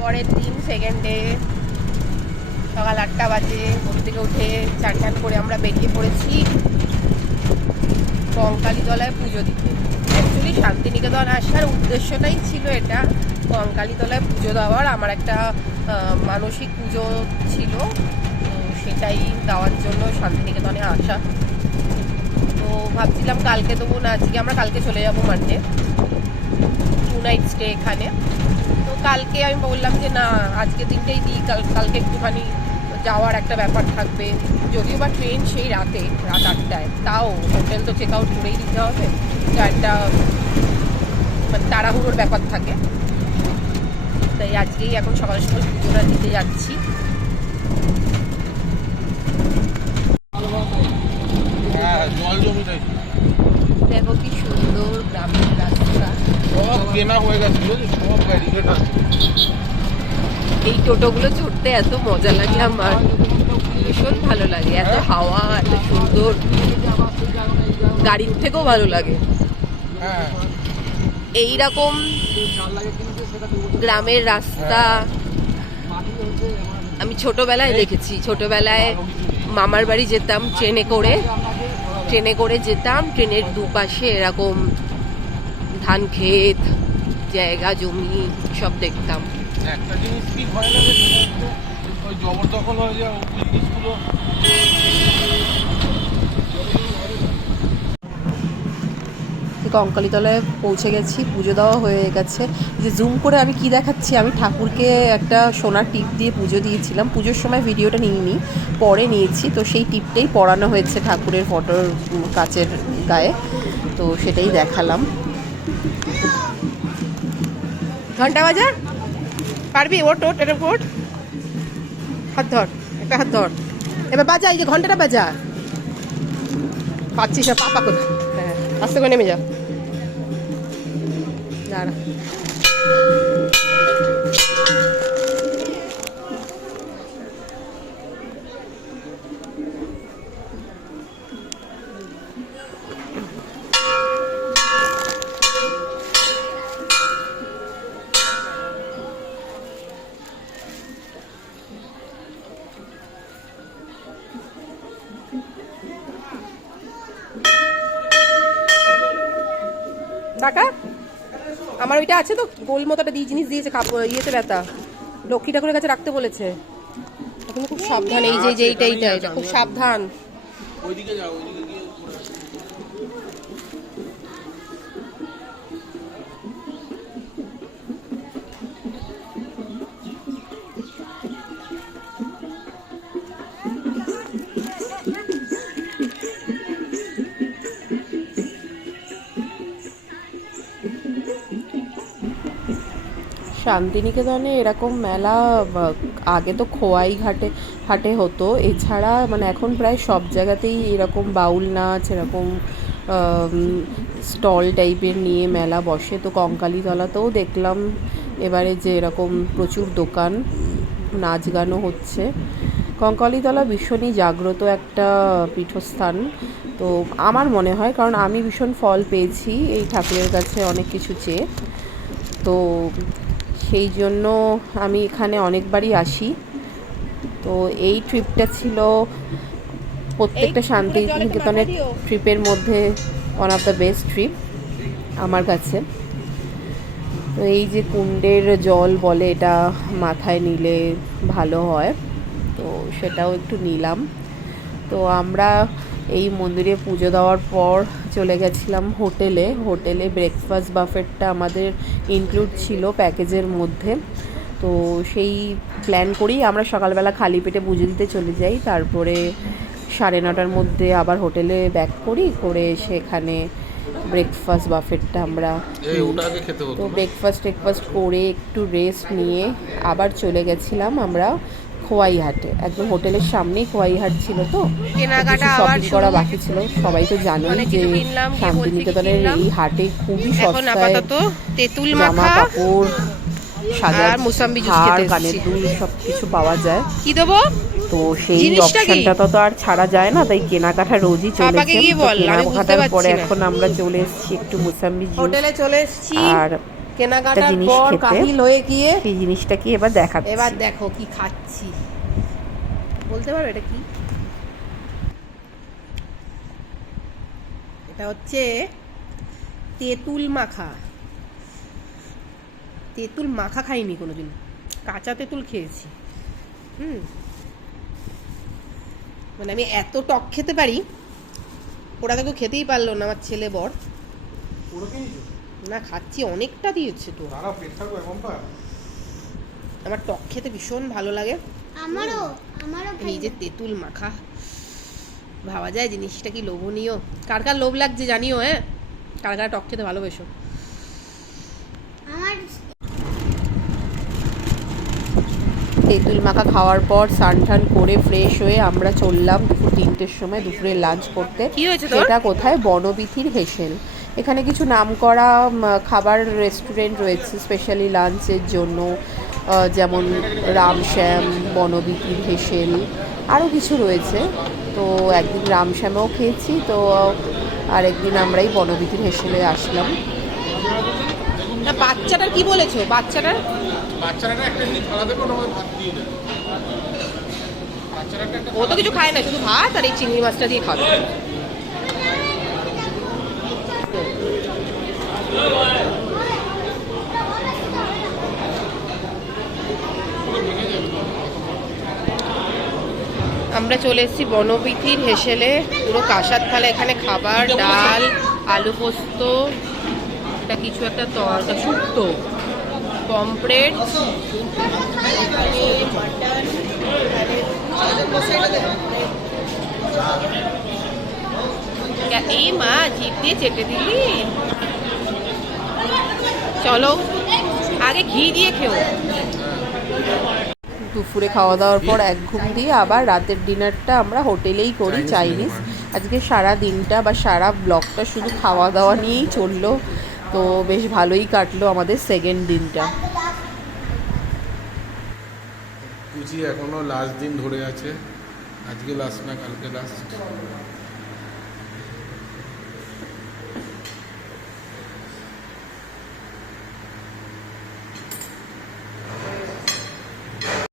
পরের দিন second day সকাল 8টা বাজে ঘুম থেকে উঠে চান টান করে আমরা বেরিয়ে পড়েছি কঙ্কালীতলায় পুজো দিতে। অ্যাকচুয়ালি শান্তিনিকেতন আসার উদ্দেশ্যটাই ছিল এটা, কঙ্কালীতলায় পুজো দেওয়ার। আমার একটা মানসিক পুজো ছিল, তো সেটাই দেওয়ার জন্য শান্তিনিকেতনে আসা। তো ভাবছিলাম কালকে দেবো না, আজকে আমরা কালকে চলে যাবো মানডে, 2 নাইট স্টে এখানে। তো কালকে আমি বললাম যে না, আজকে দিনটাই দিই, কালকে একটুখানি যাওয়ার একটা ব্যাপার থাকবে। যদিও বা ট্রেন সেই রাত 8টায়, তাও হোটেল তো চেক আউট করেই দিতে হবে, তো একটা মানে তাড়াহুড়োর ব্যাপার থাকে। তাই আজকেই এখন সকাল সকাল পুজোটা দিতে যাচ্ছি। দেখো কি সুন্দর গ্রামের রাস্তা, এই টোটোগুলো চড়তে এত মজা লাগে, আমার ভীষণ ভালো লাগে। এত হাওয়া, এত সুন্দর, গাড়ির থেকেও ভালো লাগে। এইরকম গ্রামের রাস্তা আমি ছোটবেলায় দেখেছি। ছোটবেলায় মামার বাড়ি যেতাম ট্রেনে করে যেতাম, ট্রেনের দুপাশে এরকম ধান ক্ষেত, জায়গা জমি সব দেখতাম। একটা জিনিস কি ভয় লাগে, ওই জবরদখল হয়ে যায় ওই জিনিসগুলো। কঙ্কালীতলায় পৌঁছে গেছি, পুজো দেওয়া হয়ে গেছে। যে জুম করে আমি কি দেখাচ্ছি, আমি ঠাকুরকে একটা সোনার টিপ দিয়ে পুজো দিয়েছিলাম। পুজোর সময় ভিডিওটা নিইনি, পরে নিয়েছি। তো সেই টিপটাই পরানো হয়েছে ঠাকুরের ফটোর কাচের গায়ে, তো সেটাই দেখালাম। ঘন্টা বাজা পারবি? ওট ওট এটা ওট, হাত ধর, একটা হাত ধর, এবার বাজা, এই যে ঘন্টাটা বাজা। পাচ্ছিস না, পাপা কোথায়? হ্যাঁ, আস্তে করে নেমে যা, দাঁড়া। টাকা আমার ওইটা আছে তো, গোল মতোটা দিয়ে জিনিস দিয়েছে, ইয়েতে ব্যথা, লক্ষ্মী ঠাকুরের কাছে রাখতে বলেছে। এখন খুব সাবধান, এই যে এইটা খুব সাবধান। ওইদিকে যাও, ওইদিকে গিয়ে শান্তিনিকেতনে এরকম মেলা আগে তো খোয়াই হাটে হতো, এছাড়া মানে এখন প্রায় সব জায়গাতেই এরকম বাউল নাচ, এরকম স্টল টাইপের নিয়ে মেলা বসে। তো কঙ্কালীতলাতেও দেখলাম এবারে যে এরকম প্রচুর দোকান, নাচ গানও হচ্ছে। কঙ্কালীতলা ভীষণই জাগ্রত একটা পীঠস্থান তো আমার মনে হয়, কারণ আমি ভীষণ ফল পেয়েছি এই ঠাকুরের কাছে অনেক কিছু চেয়ে। তো সেই জন্য আমি এখানে অনেকবারই আসি। তো এই ট্রিপটা ছিল প্রত্যেকটা শান্তিনিকেতনের ট্রিপের মধ্যে one of the best trip আমার কাছে। তো এই যে কুণ্ডের জল বলে, এটা মাথায় নিলে ভালো হয়, তো সেটাও একটু নিলাম। তো আমরা এই মন্দিরে পুজো দেওয়ার পর চলে গেছিলাম হোটেলে ব্রেকফাস্ট বাফেটটা আমাদের ইনক্লুড ছিল প্যাকেজের মধ্যে। তো সেই প্ল্যান করেই আমরা সকালবেলা খালি পেটে পুজো দিতে চলে যাই, তারপরে 9:30টার মধ্যে আবার হোটেলে ব্যাক করে সেখানে ব্রেকফাস্ট বাফেটটা আমরা তো ব্রেকফাস্ট করে একটু রেস্ট নিয়ে আবার চলে গেছিলাম আমরা খোয়াই হাটে। একদম হোটেলের সামনেই খোয়াই হাট ছিল, তো কেনাকাটা শপিং করা বাকি ছিল। সবাই তো জানোই যে শান্তিনিকেতনের এই হাটে খুবই সস্তায় তেঁতুল জামা কাপড়, সাজার মুসাম্বি জুস, কানের দুল সব কিছু পাওয়া যায়। কি দেবো? তো সেই অপশনটা তো আর ছাড়া যায় না, তাই কেনাকাটা রোজই চলেছে। কেনাকাটার পরে এখন আমরা চলে এসেছি একটু মুসাম্বি জুস, হোটেলে চলে এসেছি আর কেনাকাটার জিনিস পর খেতে। কাহিল হয়ে গিয়ে সেই জিনিসটা কি এবার দেখাচ্ছি। এবার দেখো কি খাচ্ছি, বলতে পারো এটা কি? এটা হচ্ছে তেঁতুল মাখা। তেঁতুল মাখা খাইনি কোনোদিন, কাঁচা তেঁতুল খেয়েছি। মানে আমি এত টক খেতে পারি, ওরা তো কেউ খেতেই পারলো না, আমার ছেলে বর। পুরো কিনছো? না খাচ্ছি, অনেকটা দিয়েছে তো। দাঁড়াও, পেট থাকবো এখন পা। আমার টক খেতে ভীষণ ভালো লাগে। আমারও এই যে তেঁতুল মাখা, ভাবা যায় জিনিসটা কি লোভনীয়। কার কার লোভ লাগছে জানিও, হ্যাঁ, কার কার টক খেতে ভালোবেসো। আমার তেঁতুল মাখা খাওয়ার পর স্নান টান করে ফ্রেশ হয়ে আমরা চললাম দুপুর 3টের সময় দুপুরে লাঞ্চ করতে। সেটা কোথায়? বনবিথির হেসেল। এখানে কিছু নামকরা খাবার রেস্টুরেন্ট রয়েছে স্পেশালি লাঞ্চের জন্য, যেমন রামশ্যাম, বনবিথির হেসেল, আরও কিছু রয়েছে। তো একদিন রামশ্যামেও খেয়েছি, তো আরেকদিন আমরাই বনবিথির হেসেলে আসলাম। না বাচ্চাটার কি বলেছো? বাচ্চাটার বাচ্চারা একটা জিনিস খাওয়া দেবে, ওর মধ্যে ভাত দিয়ে দেবে। বাচ্চারা একটা ও তো কিছু খায় না, শুধু ভাত আর এই চিংড়ি মাছটা দিয়ে খাবে। আমরা চলে এসেছি বনবিথির হেসেলে, পুরো কাঁসার থালা। এখানে খাবার, ডাল, আলু পোস্ত, এটা কিছু একটা তরকা, শুক্তো, পমফ্রেট, এই মা জিভ দিয়ে চেটে দিলি। চলো আগে ঘি দিয়ে খেও। দুপুরে খাওয়া দাওয়ার পর এক ঘুম দিয়ে আবার রাতের ডিনারটা আমরা হোটেলেই করি, চাইনিজ। আজকে সারা দিনটা বা সারা ব্লগটা শুধু খাওয়া দাওয়া নিয়েই চললো, তো বেশ ভালোই কাটলো আমাদের সেকেন্ড দিনটা। কুচি এখনো লাস্ট দিন ধরে আছে, আজকে লাস্ট না কালকে লাস্ট।